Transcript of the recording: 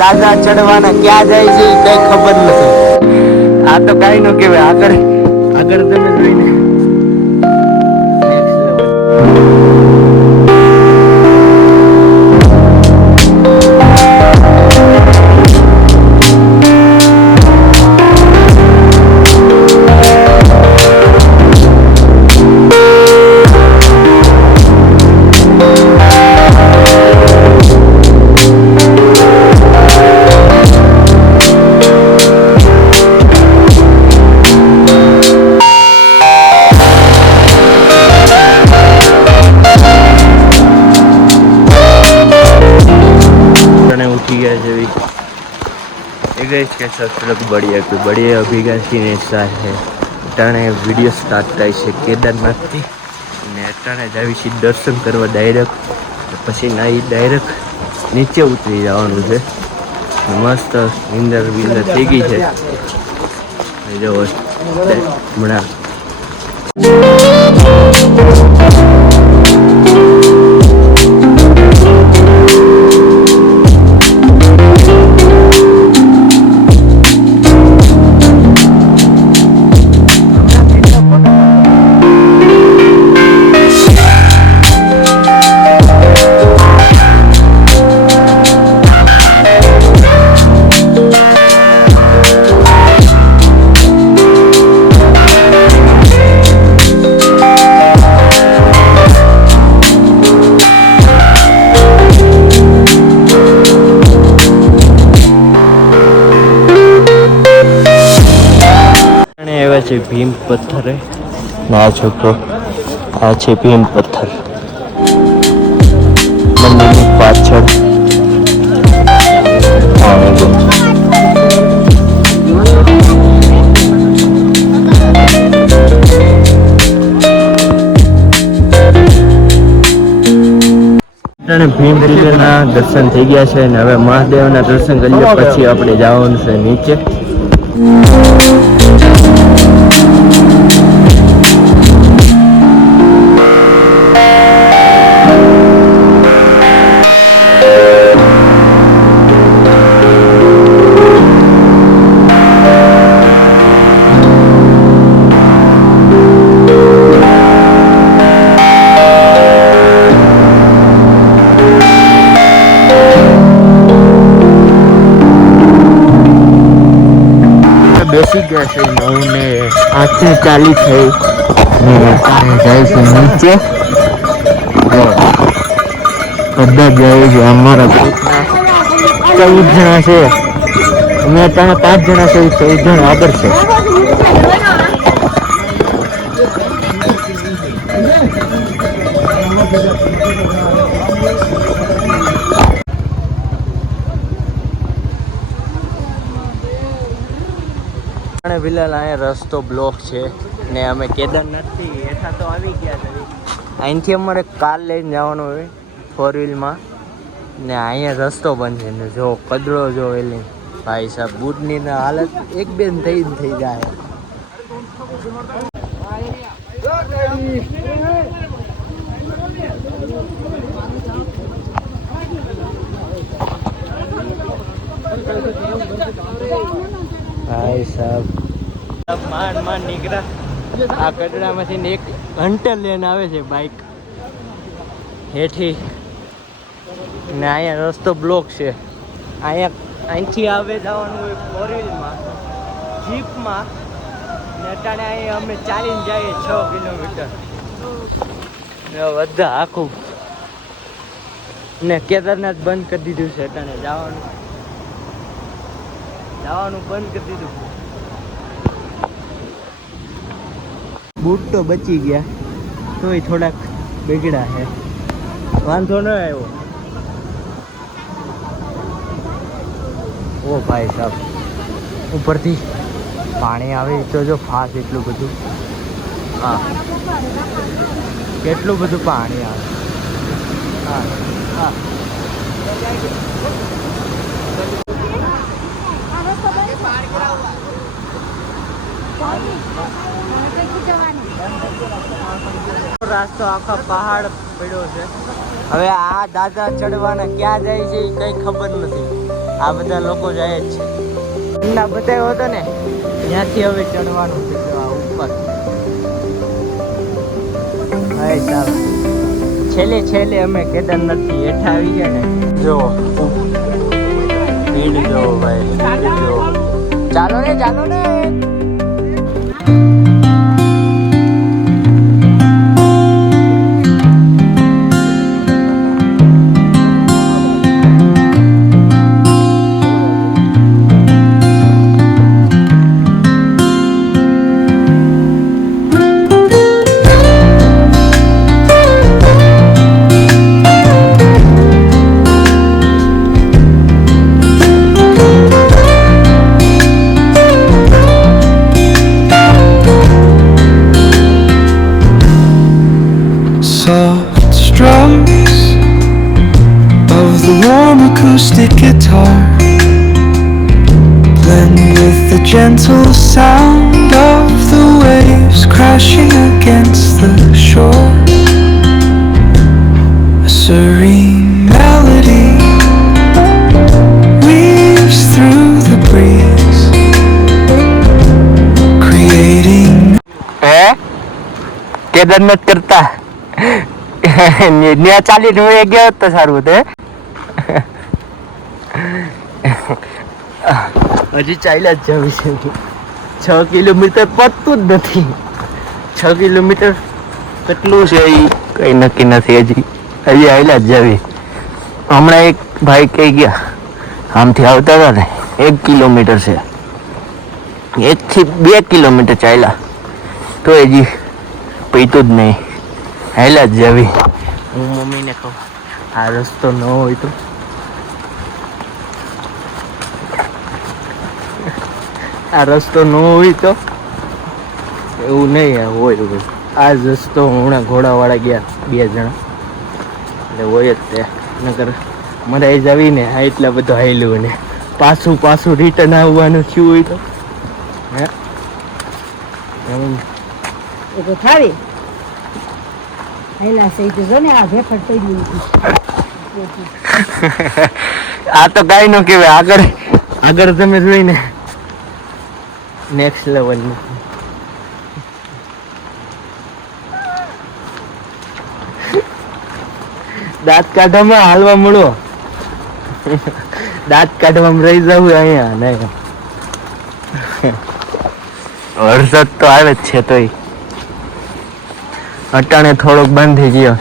દાદા ચડવાના ક્યાં જાય છે કઈ ખબર નથી. આ તો કઈ નો કેવાય. આગળ આગળ તમે જોઈને कैसा सड़क बढ़िया कोई बढ़िया अभिज्ञान की है अटाणे वीडियो स्टार्ट થાય છે કેદારનાથથી અને અટાણે જાવી છે દર્શન કરવા ડાયરેક્ટ, પછી નાઈ ડાયરેક્ટ નીચે ઉતરી જવાનું છે. મસ્ત નિંદર વિંદર થઈ ગઈ છે જો હમણાં છે ભીમ પથ્થર. આ છોકરો આ છે ભીમ પથ્થર મંદિરની પાછળ. ભીમ રિવરના દર્શન થઈ ગયા છે અને હવે મહાદેવના દર્શન કરીએ પછી આપણે જવાનું છે નીચે. બેસી ગયા છે 9:08 થઈ જાય છે નીચે. બધા જાય છે અમારા ગ્રુપના 14 જણા છે. અમે ત્યાં 5 જણા છે, 14 જણા આગળ છે. વિલાલ અહીંયા રસ્તો બ્લોક છે ને અમે કેદારનાથથી હેઠા તો આવી ગયા છે. અહીંથી અમારે કાર લઈને જવાનું હોય 4 વ્હીલમાં ને અહીંયા રસ્તો બંધ છે ને જો કદડો જો એલી ભાઈ સાહેબ બુટની હાલત એક બેન થઈ જાય. ભાઈ સાહેબ માંડ નીકળ્યા. આ કચરામાંથી એક ઘંટે લઈને આવે છે બાઇક હેઠી ને અહીંયા રસ્તો બ્લોક છે. અહીંથી આવે જવાનું હોય 4 વ્હીલમાં, જીપમાં ને અટાણે અહીંયા અમે ચાલીને જઈએ 6 કિલોમીટર બધા આખું. ને કેદારનાથ બંધ કરી દીધું છે અટાણે જવાનું બંધ કરી દીધું. બૂટ તો બચી ગયા તોય થોડાક બગડ્યા છે, વાંધો ન આવ્યો. ઓ ભાઈ સાહેબ ઉપરથી પાણી આવે તો જો ફાસ એટલું બધું. હા કેટલું બધું પાણી આવે. હા હા રાસ્તો આખા પહાડ પડ્યો છે. હવે આ દાદા ચડવાના ક્યાં જાય છે એ કઈ ખબર નથી. આ બધા લોકો જાય જ છે ના બતાવ્યો હતો ને ત્યાંથી હવે ચડવાનું છે જો આ ઉપર ભાઈ સાહેબ છેલ્લે અમે કેદારનાથથી હેઠા આવી ગયા ને જો ભીડ જો ભાઈ જો ચાલો ને Soft strums of the warm acoustic guitar blend with the gentle sound of the waves crashing against the shore. A serene melody weaves through the breeze, creating Kedarnath કરતા ત્યાં ચાલીને હું ગયો તો સારું હતું હજી ચાલ્યા જ જવી છે 6 કિલોમીટર પતતું જ નથી 6 કિલોમીટર કેટલું છે એ કઈ નક્કી નથી હજી હાલ્યા જ જવી હમણાં એક ભાઈ કહી ગયા આમથી આવતા હતા ને 1 કિલોમીટર છે 1 થી 2 કિલોમીટર ચાલ્યા તો હજી પીતું જ નહીં હાલ્યા જ જવી હું મમ્મીને કહું આ રસ્તો ન હોય તો આ રસ્તો ન હોય તો એવું નહીં હોય આ જ રસ્તો હમણાં ઘોડાવાળા ગયા 2 જણા એટલે હોય જ તે નકર મરાઈ જાવી ને આ એટલા બધો હાલ્યું ને પાછું રિટર્ન આવવાનું થયું હોય તો હે તો થાવી આયલા સહી તો જો ને આ વેફર પડી આ તો કાઈ નો કહેવાય આગળ તમે જોઈને નેક્સ્ટ લેવલ નું દાંત કાઢવામાં હાલવા મળો દાંત કાઢવામાં રહી જવું અહીંયા નહીં વરસાદ તો આવે જ છે તોય અટાણે થોડોક બંધ થઈ ગયો